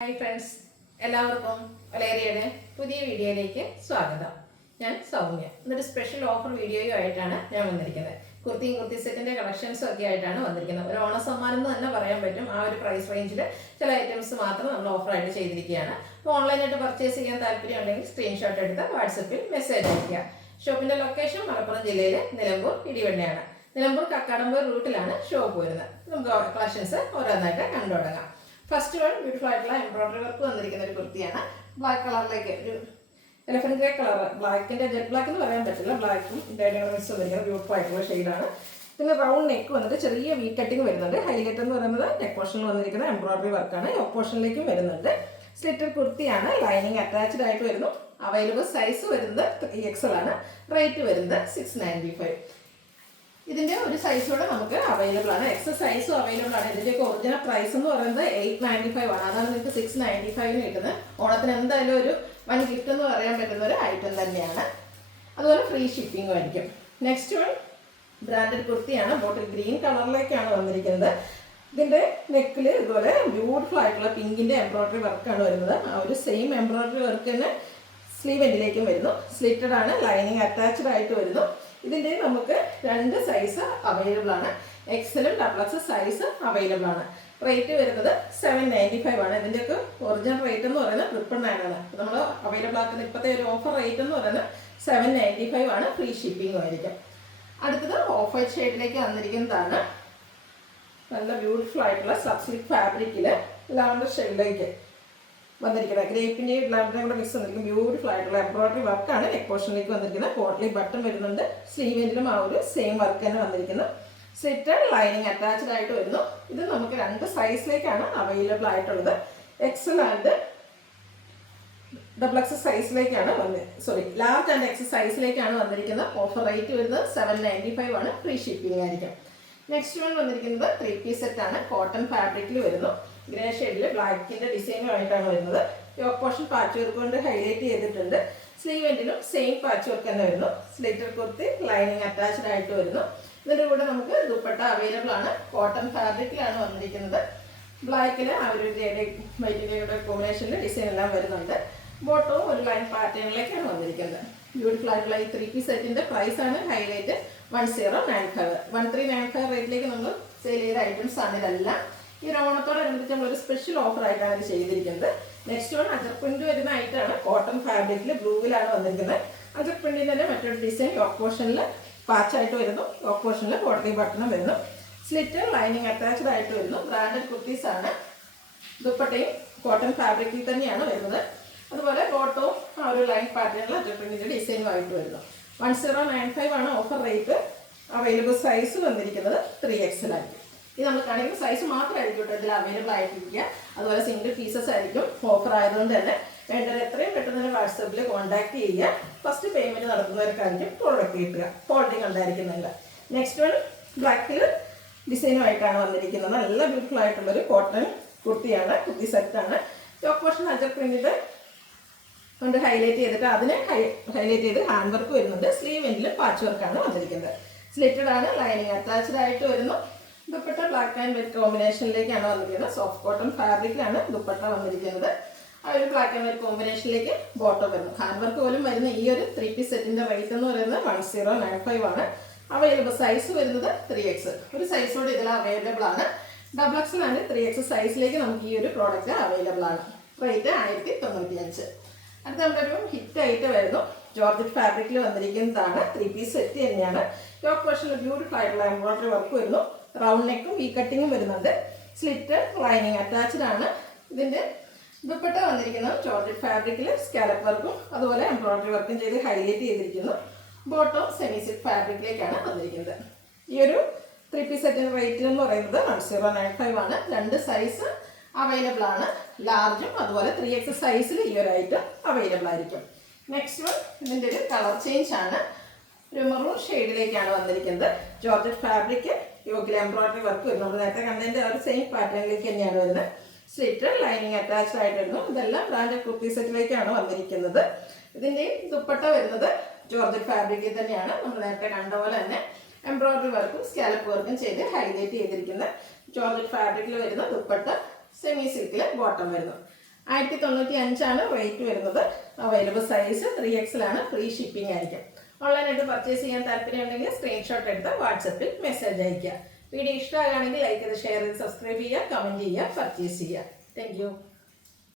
Hi friends, എല്ലാവർക്കും വലേറിയയുടെ പുതിയ വീഡിയോയിലേക്ക് സ്വാഗതം. ഞാൻ സൗമ്യ. ഇന്നൊരു സ്പെഷ്യൽ ഓഫർ വീഡിയോയുമായിട്ടാണ് ഞാൻ വന്നിരിക്കുന്നത്. കുർത്തി സെറ്റിന്റെ കളക്ഷൻസും ഒക്കെ ആയിട്ടാണ് വന്നിരിക്കുന്നത്. ഒരു ഓണസമ്മാനം എന്ന് തന്നെ പറയാൻ പറ്റും. ആ ഒരു പ്രൈസ് റേഞ്ചിൽ ചില ഐറ്റംസ് മാത്രം നമ്മൾ ഓഫറായിട്ട് ചെയ്തിരിക്കുകയാണ്. അപ്പോൾ ഓൺലൈനായിട്ട് പർച്ചേസ് ചെയ്യാൻ താല്പര്യം ഉണ്ടെങ്കിൽ സ്ക്രീൻഷോട്ട് എടുത്ത് വാട്സപ്പിൽ മെസ്സേജ് അയയ്ക്കുക. ഷോപ്പിന്റെ ലൊക്കേഷൻ മലപ്പുറം ജില്ലയിലെ നിലമ്പൂർ ഇടിവണ്ണയാണ്. നിലമ്പൂർ കക്കാടമ്പൂർ റൂട്ടിലാണ് ഷോപ്പ് വരുന്നത്. നമുക്ക് കളക്ഷൻസ് ഓരോന്നായിട്ട് കണ്ടു തുടങ്ങാം. ഫസ്റ്റ് വൺ ബ്യൂട്ടിഫുൾ ആയിട്ടുള്ള എംബ്രോയിഡറി വർക്ക് വന്നിരിക്കുന്ന ഒരു കുർത്തിയാണ്. ബ്ലാക്ക് കളറിലേക്ക് ഒരു എലഫന്റ് ഗ്രേ കളർ, ബ്ലാക്കിന്റെ ജെറ്റ് ബ്ലാക്ക് എന്ന് പറയാൻ പറ്റില്ല, ബ്ലാക്കും ഇന്ത്യയുടെ മിക്സ് വന്നിരിക്കുന്ന ബ്യൂട്ടിഫുൾ ആയിട്ടുള്ള ഷെയ്ഡാണ്. പിന്നെ റൗണ്ട് നെക്ക് വന്നിട്ട് ചെറിയ വി കട്ടിങ് വരുന്നുണ്ട്. ഹൈലൈറ്റ് എന്ന് പറയുന്നത് നെക്ക് പോർഷനിൽ വന്നിരിക്കുന്ന എംബ്രോയിഡറി വർക്കാണ്. യോക്ക് പോർഷനിലേക്കും വരുന്നുണ്ട്. സ്ലിറ്റഡ് കുർത്തിയാണ്. ലൈനിങ് അറ്റാച്ച്ഡ് ആയിട്ട് വരുന്നു. അവൈലബിൾ സൈസ് വരുന്നത് 3XL ആണ്. റേറ്റ് വരുന്നത് 695. ഇതിന്റെ ഒരു സൈസോടെ നമുക്ക് അവൈലബിൾ ആണ്. എക്സൽ സൈസും അവൈലബിൾ ആണ്. ഇതിന്റെയൊക്കെ ഒറിജിനൽ പ്രൈസ് എന്ന് പറയുന്നത് 895 ആണ്. അതാണ് നിങ്ങൾക്ക് 695 കിട്ടുന്നത്. ഓണത്തിന് എന്തായാലും ഒരു വൺ ഗിഫ്റ്റ് എന്ന് പറയാൻ പറ്റുന്ന ഒരു ഐറ്റം തന്നെയാണ്. അതുപോലെ ഫ്രീ ഷിപ്പിംഗും ആയിരിക്കും. നെക്സ്റ്റ് വൺ ബ്രാൻഡഡ് കുർത്തിയാണ്. ബോട്ടിൽ ഗ്രീൻ കളറിലേക്കാണ് വന്നിരിക്കുന്നത്. ഇതിന്റെ നെക്കിൽ ഇതുപോലെ ബ്യൂട്ടിഫുൾ ആയിട്ടുള്ള പിങ്കിന്റെ എംബ്രോയിഡറി വർക്കാണ് വരുന്നത്. ആ ഒരു സെയിം എംബ്രോയിഡറി വർക്ക് തന്നെ സ്ലീവ് എൻഡിലേക്കും വരുന്നു. സ്ലിറ്റഡ് ആണ്. ലൈനിങ് അറ്റാച്ച്ഡ് ആയിട്ട് വരുന്നു. ഇതിൻ്റെ നമുക്ക് രണ്ട് സൈസ് അവൈലബിൾ ആണ്. എക്സലും ഡബിൾ സൈസ് അവൈലബിൾ ആണ്. റേറ്റ് വരുന്നത് 795 ആണ്. ഇതിൻ്റെയൊക്കെ ഒറിജിനൽ റേറ്റ് എന്ന് പറയുന്നത് 999 ആണ്. നമ്മൾ അവൈലബിൾ ആക്കുന്ന ഇപ്പോഴത്തെ ഒരു ഓഫർ റേറ്റ് എന്ന് പറയുന്നത് 795 ആണ്. ഫ്രീ ഷിപ്പിംഗും ആയിരിക്കും. അടുത്തത് ഓഫ് വൈറ്റ് ഷെയ്ഡിലേക്ക് വന്നിരിക്കുന്നതാണ്. നല്ല ബ്യൂട്ടിഫുൾ ആയിട്ടുള്ള സബ്സിലിക് ഫാബ്രിക്കിൽ ലാവൻഡർ ഷെയ്ഡിലേക്ക് വന്നിരിക്കുന്നത്. ഗ്രേപ്പിൻ്റെയും ലാവൻഡറും കൂടെ മിക്സ് വന്നിരിക്കും. ബ്യൂട്ടിഫുൾ ആയിട്ടുള്ള എംബ്രോയിഡറി വർക്കാണ് നെക്ക് പോർഷനിലേക്ക് വന്നിരിക്കുന്നത്. പോട്ട്ലി ബട്ടൺ വരുന്നുണ്ട്. സ്ലീവിലും ആ ഒരു സെയിം വർക്ക് തന്നെ വന്നിരിക്കുന്നു. സ്ലിറ്റഡ് ലൈനിങ് അറ്റാച്ച്ഡ് ആയിട്ട് വരുന്നു. ഇത് നമുക്ക് രണ്ട് സൈസിലേക്കാണ് അവൈലബിൾ ആയിട്ടുള്ളത്. എക്സൽ ആൻഡ് ഡബിൾ എക്സ് സൈസിലേക്കാണ് ലാർജ് ആൻഡ് എക്സ് സൈസിലേക്കാണ് വന്നിരിക്കുന്നത്. ഓഫർ റേറ്റ് വരുന്നത് 795 ആണ്. ഫ്രീ ഷിപ്പിംഗ് ആയിരിക്കും. നെക്സ്റ്റ് വൺ വന്നിരിക്കുന്നത് 3 പീസ് സെറ്റ് ആണ്. കോട്ടൺ ഫാബ്രിക്കിൽ വരുന്നു. ഗ്രേ ഷെയ്ഡിൽ ബ്ലാക്കിന്റെ ഡിസൈനുമായിട്ടാണ് വരുന്നത്. യോക്ക് പോർഷൻ പാച്ച് വർക്ക് കൊണ്ട് ഹൈലൈറ്റ് ചെയ്തിട്ടുണ്ട്. സ്ലീവ് എൻഡിലും സെയിം പാച്ച് വർക്ക് തന്നെ വരുന്നു. സ്ലിറ്റഡ് കുർത്തി ലൈനിങ് അറ്റാച്ച്ഡ് ആയിട്ട് വരുന്നു. ഇതിൻ്റെ കൂടെ നമുക്ക് ദുപ്പട്ട അവൈലബിൾ ആണ്. കോട്ടൺ ഫാബ്രിക്കിലാണ് വന്നിരിക്കുന്നത്. ബ്ലാക്കിൽ ആ ഒരു വൈറ്റിൻ്റെ കോമ്പിനേഷനിൽ ഡിസൈൻ എല്ലാം വരുന്നുണ്ട്. ബോട്ടവും ഒരു ലൈൻ പാറ്റേണിലേക്കാണ് വന്നിരിക്കുന്നത്. ബ്യൂട്ടിഫുൾ ആയിട്ടുള്ള ഈ 3 പീസ് സെറ്റിന്റെ പ്രൈസ് ആണ് ഹൈലൈറ്റ് 1095. 1395 റേറ്റിലേക്ക് നമ്മൾ സെയിൽ ചെയ്ത ഐറ്റംസ് ആണ് ഇതെല്ലാം. ഈ ഓണത്തോടനുബന്ധിച്ച് നമ്മളൊരു സ്പെഷ്യൽ ഓഫർ ആയിട്ടാണ് ഇത് ചെയ്തിരിക്കുന്നത്. നെക്സ്റ്റ് വൺ അജർ പ്രിന്റ് വരുന്ന ആയിട്ടാണ്. കോട്ടൺ ഫാബ്രിക്കിൽ ബ്ലൂവിലാണ് വന്നിരിക്കുന്നത്. അജർ പ്രിന്റിൽ തന്നെ മറ്റൊരു ഡിസൈൻ യോക്ക് പോർഷനിൽ പാച്ചായിട്ട് വരുന്നു. യോക്ക് പോർഷനിൽ പോട്ട്ലി ബട്ടണും വരുന്നു. സ്ലിറ്റ് ലൈനിങ് അറ്റാച്ച്ഡ് ആയിട്ട് വരുന്നു. ബ്രാൻഡഡ് കുർത്തീസ് ആണ്. ദുപ്പട്ടയും കോട്ടൺ ഫാബ്രിക്കിൽ തന്നെയാണ് വരുന്നത്. അതുപോലെ ബോട്ടവും ആ ഒരു ലൈൻ പാറ്റേണിൽ അജർ പ്രിന്റിന്റെ ഡിസൈനും ആയിട്ട് വരുന്നു. 1095 ആണ് ഓഫർ റേറ്റ്. അവൈലബിൾ സൈസ് വന്നിരിക്കുന്നത് 3XL ആയിരിക്കും. ഇത് നമ്മൾ കാണിക്കുന്ന സൈസ് മാത്രമായിരിക്കും കേട്ടോ ഇതിൽ അവൈലബിൾ ആയിട്ടിരിക്കുക. അതുപോലെ സിംഗിൾ പീസസ് ആയിരിക്കും. ഓഫർ ആയതുകൊണ്ട് തന്നെ വേണ്ടത് എത്രയും പെട്ടെന്ന് തന്നെ വാട്സപ്പിൽ കോൺടാക്ട് ചെയ്യുക. ഫസ്റ്റ് പേയ്മെന്റ് നടത്തുന്നവർക്കായിരിക്കും പ്രോഡക്റ്റ് കിട്ടുക. ഹോൾഡിംഗ് ഉണ്ടായിരിക്കുന്നില്ല. നെക്സ്റ്റ് വൺ ബ്ലാക്കിൽ ഡിസൈനുമായിട്ടാണ് വന്നിരിക്കുന്നത്. നല്ല ബ്യൂട്ടിഫുൾ ആയിട്ടുള്ളൊരു കോട്ടൺ കുർത്തിയാണ്. കുർത്തി സെറ്റാണ്. യോക്ക് പോർഷൻ അജർ പ്രിന്റിന്റെ കൊണ്ട് ഹൈലൈറ്റ് ചെയ്തിട്ട് അതിനെ ഹൈലൈറ്റ് ചെയ്ത് ഹാൻഡ് വർക്ക് വരുന്നുണ്ട്. സ്ലീവ് എൻഡിൽ പാച്ച് വർക്കാണ് വന്നിരിക്കുന്നത്. സ്ലിറ്റഡ് ആണ്. ലൈനിങ് അറ്റാച്ച്ഡ് ആയിട്ട് വരുന്നു. ദുപ്പട്ട ബ്ലാക്ക് ആൻഡ് വൈറ്റ് കോമ്പിനേഷനിലേക്കാണ് വന്നിരിക്കുന്നത്. സോഫ്റ്റ് കോട്ടൺ ഫാബ്രിക്കിലാണ് ദുപ്പട്ട വന്നിരിക്കുന്നത്. ആ ഒരു ബ്ലാക്ക് ആൻഡ് വൈറ്റ് കോമ്പിനേഷനിലേക്ക് ബോട്ടം വരുന്നു. ഹാൻഡ് വർക്ക് പോലും വരുന്ന ഈ ഒരു 3 പീസ് സെറ്റിന്റെ റേറ്റ് എന്ന് പറയുന്നത് 1095 ആണ്. അവൈലബിൾ സൈസ് വരുന്നത് 3X. ഒരു സൈസോട് ഇതിൽ അവൈലബിൾ ആണ്. ഡബിൾ എക്സൽ ആൻഡ് 3X സൈസിലേക്ക് നമുക്ക് ഈ ഒരു പ്രോഡക്റ്റ് അവൈലബിൾ ആണ്. റേറ്റ് 1095. അടുത്ത നമ്മുടെ ഒരു ഹിറ്റ് ആയിട്ട് വരുന്നു. ജോർജറ്റ് ഫാബ്രിക്കിൽ വന്നിരിക്കുന്നതാണ്. 3 പീസ് സെറ്റ് തന്നെയാണ്. യോക്ക് പോർഷനിൽ ബ്യൂട്ടിഫുൾ ആയിട്ടുള്ള എംബ്രോയിഡറി വർക്ക് വരുന്നു. റൗണ്ട് നെക്കും വി കട്ടിങ്ങും വരുന്നുണ്ട്. സ്ലിറ്റ് ലൈനിങ് അറ്റാച്ച്ഡ് ആണ്. ഇതിന്റെ ദുപ്പട്ട വന്നിരിക്കുന്നത് ജോർജറ്റ് ഫാബ്രിക്കിൽ സ്കാലപ്പ് വർക്കും അതുപോലെ എംബ്രോയിഡറി വർക്കും ചെയ്ത് ഹൈലൈറ്റ് ചെയ്തിരിക്കുന്നു. ബോട്ടം സെമി സിൽക്ക് ഫാബ്രിക്കിലേക്കാണ് വന്നിരിക്കുന്നത്. ഈ ഒരു 3 പീസ് സെറ്റിന്റെ റേറ്റ് എന്ന് പറയുന്നത് 1095 ആണ്. രണ്ട് സൈസ് അവൈലബിൾ ആണ്. ലാർജും അതുപോലെ 3X സൈസിൽ ഈ ഒരു ഐറ്റം അവൈലബിൾ ആയിരിക്കും. നെക്സ്റ്റ് വൺ ഇതിൻ്റെ ഒരു കളർ ചേഞ്ച് ആണ്. ഒരു മെറൂൺ ഷെയ്ഡിലേക്കാണ് വന്നിരിക്കുന്നത്. ജോർജറ്റ് ഫാബ്രിക് യോക്കിൽ എംബ്രോയിഡറി വർക്ക് വരുന്നു. നമ്മൾ നേരത്തെ കണ്ടതിൻ്റെ ആ ഒരു സെയിം പാറ്റേണിലേക്ക് തന്നെയാണ് വരുന്നത്. സ്ലിറ്റ് ലൈനിങ് അറ്റാച്ച്ഡ് ആയിട്ട് വരുന്നു. ഇതെല്ലാം ബ്രാൻഡഡ് കുർത്തി സെറ്റിലേക്കാണ് വന്നിരിക്കുന്നത്. ഇതിൻ്റെ ദുപ്പട്ട വരുന്നത് ജോർജറ്റ് ഫാബ്രിക്കിൽ തന്നെയാണ്. നമ്മൾ നേരത്തെ കണ്ട പോലെ തന്നെ എംബ്രോയിഡറി വർക്കും സ്കാലപ്പ് വർക്കും ചെയ്ത് ഹൈലൈറ്റ് ചെയ്തിരിക്കുന്ന ജോർജറ്റ് ഫാബ്രിക്കിൽ വരുന്ന ദുപ്പട്ട സെമി സിൽക്കിൽ ബോട്ടം വരുന്നു. 1095 റേറ്റ് വരുന്നത്. അവൈലബിൾ സൈസ് 3XL ആണ്. ഫ്രീ ഷിപ്പിംഗ് ആയിരിക്കും. ഓൺലൈനായിട്ട് പർച്ചേസ് ചെയ്യാൻ താല്പര്യമുണ്ടെങ്കിൽ സ്ക്രീൻഷോട്ട് എടുത്ത് വാട്സപ്പിൽ മെസ്സേജ് അയയ്ക്കുക. വീഡിയോ ഇഷ്ടമാകുകയാണെങ്കിൽ ലൈക്ക് ചെയ്ത് ഷെയർ ചെയ്ത് സബ്സ്ക്രൈബ് ചെയ്യുക, കമൻറ്റ് ചെയ്യുക, പർച്ചേസ് ചെയ്യുക. Thank you.